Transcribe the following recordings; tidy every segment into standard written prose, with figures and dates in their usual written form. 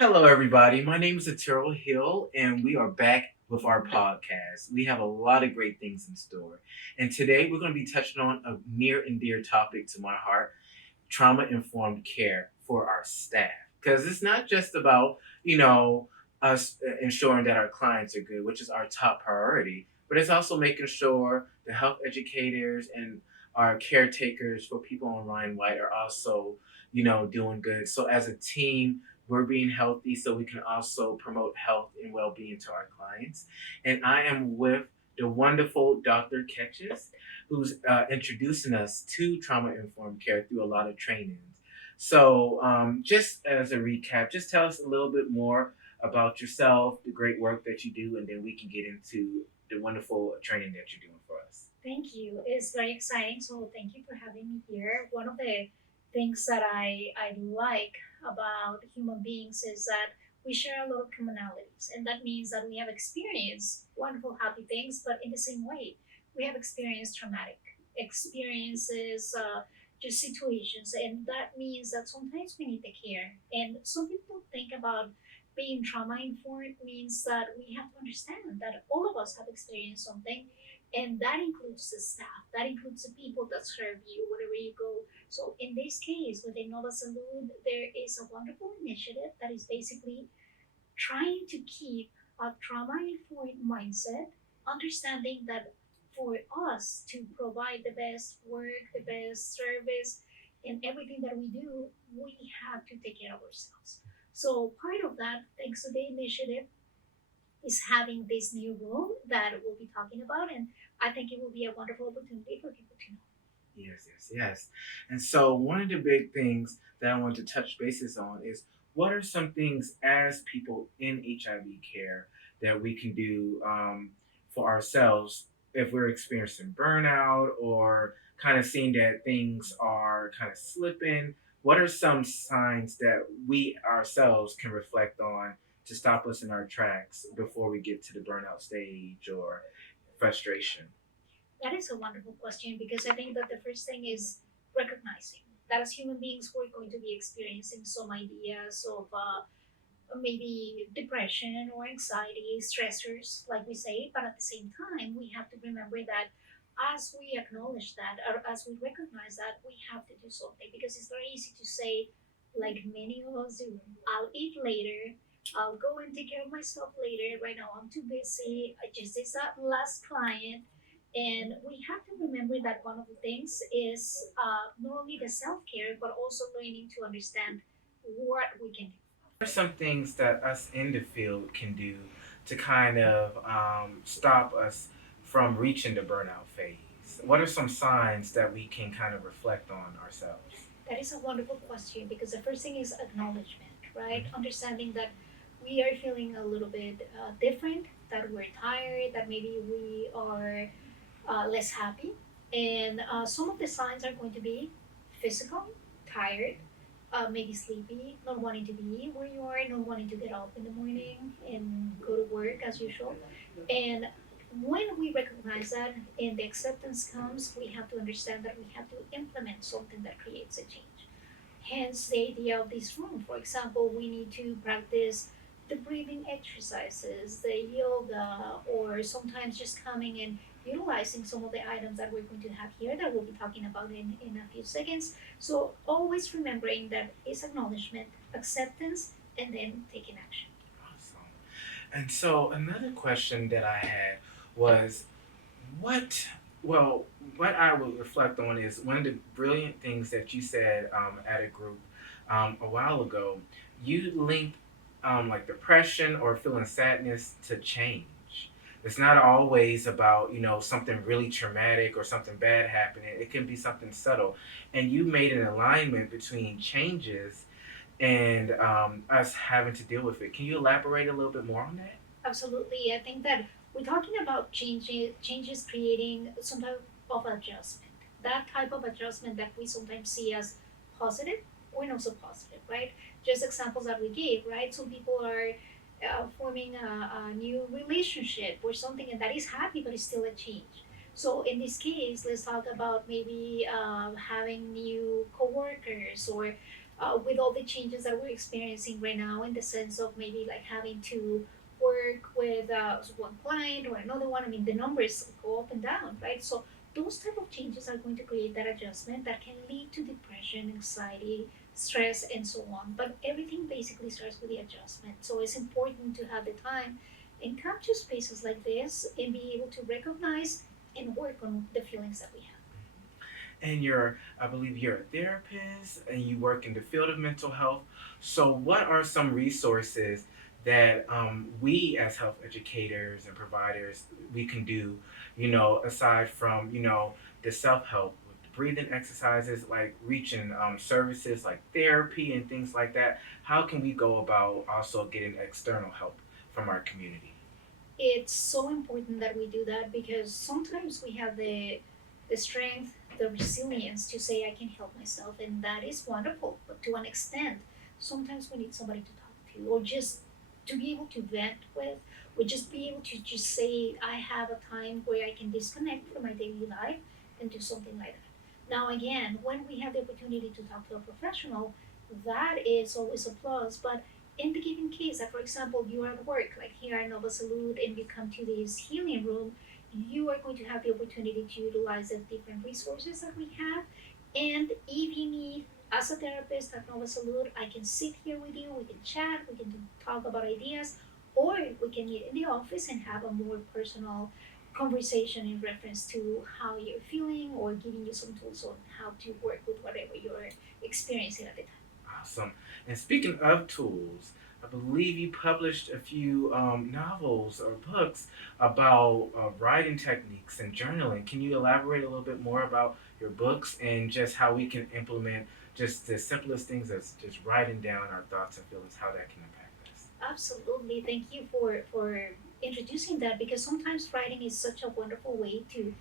Hello, everybody. My name is Atero Hill, and we are back with our podcast. We have a lot of great things in store. And today we're going to be touching on a near and dear topic to my heart, trauma informed care for our staff. Because it's not just about, you know, us ensuring that our clients are good, which is our top priority, but it's also making sure the health educators and our caretakers for people on Ryan White are also, doing good. So as a team, we're being healthy so we can also promote health and well-being to our clients. And I am with the wonderful Dr. Catches, who's introducing us to trauma informed care through a lot of trainings. So, just as a recap, just tell us a little bit more about yourself, the great work that you do, and then we can get into the wonderful training that you're doing for us. Thank you. It's very exciting. So thank you for having me here. One of the things that I like about human beings is that we share a lot of commonalities. And that means that we have experienced wonderful, happy things, but in the same way, we have experienced traumatic experiences, just situations. And that means that sometimes we need the care. And some people think about being trauma informed means that we have to understand that all of us have experienced something, and that includes the staff, that includes the people that serve you wherever you go. So in this case, within Nova Salud, there is a wonderful initiative that is basically trying to keep a trauma-informed mindset, understanding that for us to provide the best work, the best service, and everything that we do, we have to take care of ourselves. So part of that, thanks to the initiative, is having this new room that we'll be talking about, and I think it will be a wonderful opportunity for people to know. Yes, yes, yes. And so, one of the big things that I want to touch bases on is what are some things as people in HIV care that we can do for ourselves if we're experiencing burnout or kind of seeing that things are kind of slipping? What are some signs that we ourselves can reflect on to stop us in our tracks before we get to the burnout stage or frustration? That is a wonderful question because I think that the first thing is recognizing that as human beings we're going to be experiencing some ideas of maybe depression or anxiety, stressors, like we say, but at the same time, we have to remember that as we acknowledge that or as we recognize that, we have to do something because it's very easy to say, like many of us do, I'll eat later. I'll go and take care of myself later. Right now, I'm too busy. I just did that last client. And we have to remember that one of the things is not only the self care, but also learning to understand what we can do. What are some things that us in the field can do to kind of stop us from reaching the burnout phase? What are some signs that we can kind of reflect on ourselves? That is a wonderful question because the first thing is acknowledgement, right? Mhm. Understanding that we are feeling a little bit different, that we're tired, that maybe we are less happy. And some of the signs are going to be physical, tired, maybe sleepy, not wanting to be where you are, not wanting to get up in the morning and go to work as usual. And when we recognize that and the acceptance comes, we have to understand that we have to implement something that creates a change. Hence the idea of this room. For example, we need to practice the breathing exercises, the yoga, or sometimes just coming and utilizing some of the items that we're going to have here that we'll be talking about in a few seconds. So always remembering that is acknowledgement, acceptance, and then taking action. Awesome. And so another question that I had was what well what I would reflect on is one of the brilliant things that you said at a group a while ago. You linked like depression or feeling sadness to change. It's not always about something really traumatic or something bad happening. It can be something subtle, and you made an alignment between changes and us having to deal with it. Can you elaborate a little bit more on that? Absolutely. I think that we're talking about changes creating some type of adjustment. That type of adjustment that we sometimes see as positive or not so positive, right? Just examples that we gave, right? Some people are forming a new relationship or something, and that is happy, but it's still a change. So in this case, let's talk about maybe having new coworkers or with all the changes that we're experiencing right now, in the sense of maybe like having to work with one client or another one. I mean, the numbers go up and down, right? So those type of changes are going to create that adjustment that can lead to depression, anxiety, stress, and so on. But everything basically starts with the adjustment. So it's important to have the time and come to spaces like this and be able to recognize and work on the feelings that we have. And I believe you're a therapist and you work in the field of mental health. So what are some resources that we as health educators and providers we can do, aside from, the self-help, breathing exercises, like reaching services like therapy and things like that? How can we go about also getting external help from our community? It's so important that we do that, because sometimes we have the strength, the resilience to say I can help myself, and that is wonderful. But to an extent, sometimes we need somebody to talk to, or just to be able to vent with, or just be able to just say I have a time where I can disconnect from my daily life and do something like that. Now again, when we have the opportunity to talk to a professional, that is always a plus. But in the given case that, for example, you are at work, like here in Nova Salud, and you come to this healing room, you are going to have the opportunity to utilize the different resources that we have. And if you need, as a therapist at Nova Salud, I can sit here with you, we can chat, we can talk about ideas, or we can meet in the office and have a more personal conversation in reference to how you're feeling, or giving you some tools on how to work with whatever you're experiencing at the time. Awesome. And speaking of tools, I believe you published a few novels or books about writing techniques and journaling. Can you elaborate a little bit more about your books and just how we can implement just the simplest things as just writing down our thoughts and feelings, how that can impact us? Absolutely. Thank you for introducing that, because sometimes writing is such a wonderful way to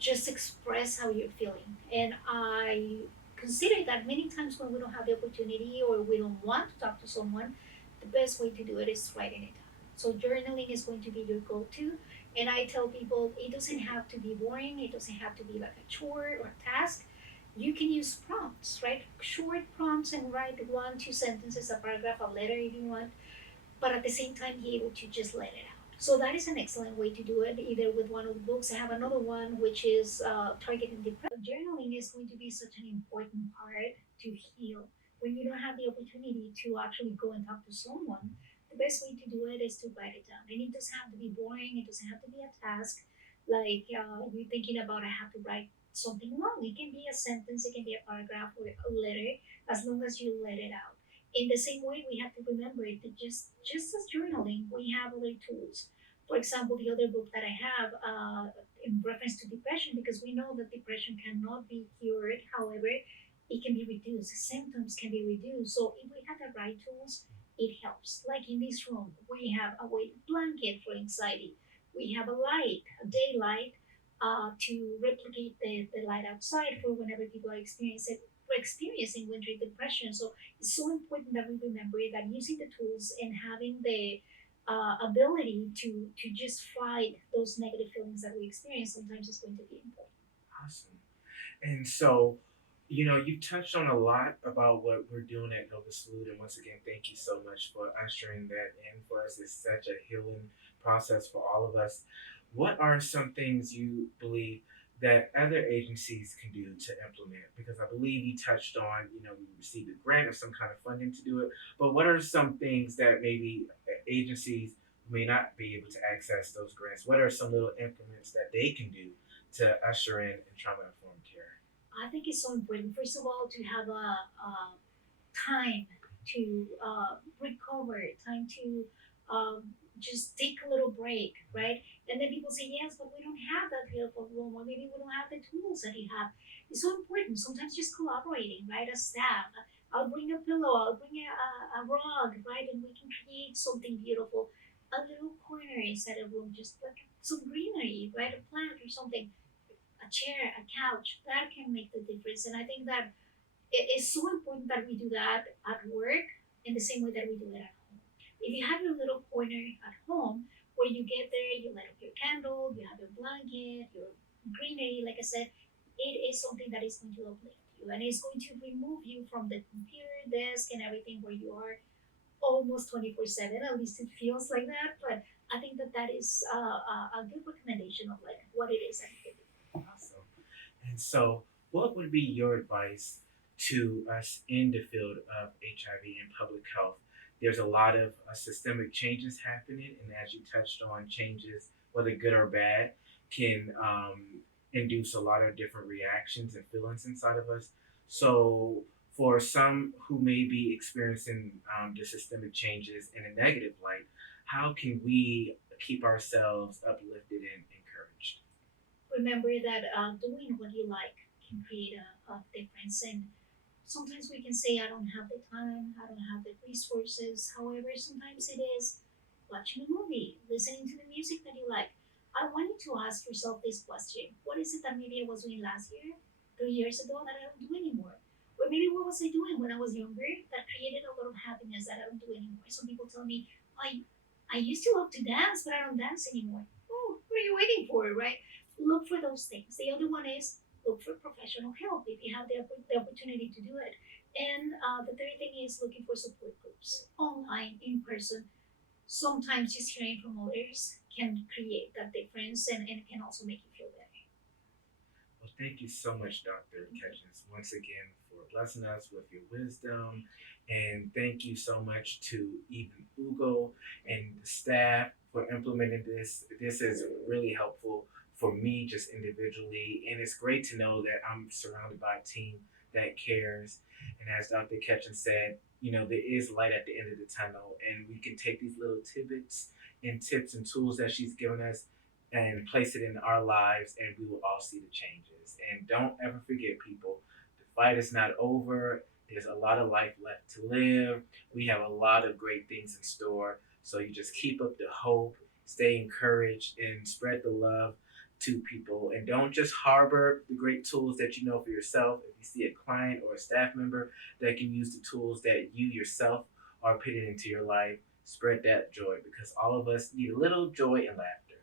just express how you're feeling. And I consider that many times when we don't have the opportunity, or we don't want to talk to someone, the best way to do it is writing it down. So journaling is going to be your go-to. And I tell people it doesn't have to be boring. It doesn't have to be like a chore or a task. You can use prompts, right? Short prompts, and write one, two sentences, a paragraph, a letter if you want, but at the same time be able to just let it out. So that is an excellent way to do it, either with one of the books. I have another one which is targeting depression. Journaling is going to be such an important part to heal. When you don't have the opportunity to actually go and talk to someone, the best way to do it is to write it down. And it doesn't have to be boring. It doesn't have to be a task. Like you're thinking about, I have to write something long. It can be a sentence, it can be a paragraph or a letter, as long as you let it out. In the same way, we have to remember that just as journaling, we have other tools. For example, the other book that I have in reference to depression, because we know that depression cannot be cured. However, it can be reduced. The symptoms can be reduced. So if we have the right tools, it helps. Like in this room, we have a weighted blanket for anxiety. We have a light, a daylight, to replicate the light outside for whenever people are experiencing winter depression. So it's so important that we remember that using the tools and having the ability to just fight those negative feelings that we experience sometimes is going to be important. Awesome. And so, you touched on a lot about what we're doing at Nova Salute. And once again, thank you so much for ushering that in for us. It's such a healing process for all of us. What are some things you believe that other agencies can do to implement? Because I believe you touched on, we received a grant or some kind of funding to do it. But what are some things that maybe agencies may not be able to access those grants? What are some little increments that they can do to usher in trauma informed care? I think it's so important, first of all, to have a time to recover, time to just take a little break, right? And then people say, yes, but we don't have that beautiful room, or maybe we don't have the tools that you have. It's so important. Sometimes just collaborating, right? As staff, I'll bring a pillow, I'll bring a rug, right? And we can create something beautiful. A little corner inside a room, just like some greenery, right? A plant or something, a chair, a couch, that can make the difference. And I think that it is so important that we do that at work in the same way that we do it at home. If you have your little corner at home where you get there, you light up your candle, you have your blanket, your greenery, like I said, it is something that is going to uplift you. you, and it's going to remove you from the computer desk and everything where you are almost 24/7. At least it feels like that. But I think that that is a good recommendation of like what it is that you can do. Awesome. And so, what would be your advice to us in the field of HIV and public health? There's a lot of systemic changes happening, and as you touched on, changes, whether good or bad, can induce a lot of different reactions and feelings inside of us. So, for some who may be experiencing the systemic changes in a negative light, how can we keep ourselves uplifted and encouraged? Remember that doing what you like can create a difference. And sometimes we can say, I don't have the time, I don't have the resources. However, sometimes it is watching a movie, listening to the music that you like. I want you to ask yourself this question: what is it that maybe I was doing last year, 3 years ago, that I don't do anymore? Or maybe what was I doing when I was younger that created a lot of happiness that I don't do anymore? Some people tell me, I used to love to dance, but I don't dance anymore. Oh, what are you waiting for, right? Look for those things. The other one is look for professional help if you have the opportunity to do it. And the third thing is looking for support groups, online, in person. Sometimes just hearing from others can create that difference, and it can also make you feel better. Well, thank you so much, Dr. Catchings, once again for blessing us with your wisdom. And thank you so much to even Ugo and the staff for implementing this. This is really helpful for me just individually. And it's great to know that I'm surrounded by a team that cares. And as Dr. Catchings said, there is light at the end of the tunnel, and we can take these little tidbits and tips and tools that she's given us and place it in our lives, and we will all see the changes. And don't ever forget, people, the fight is not over. There's a lot of life left to live. We have a lot of great things in store. So you just keep up the hope, stay encouraged, and spread the love to people. And don't just harbor the great tools that you know for yourself. If you see a client or a staff member that can use the tools that you yourself are putting into your life, spread that joy, because all of us need a little joy and laughter.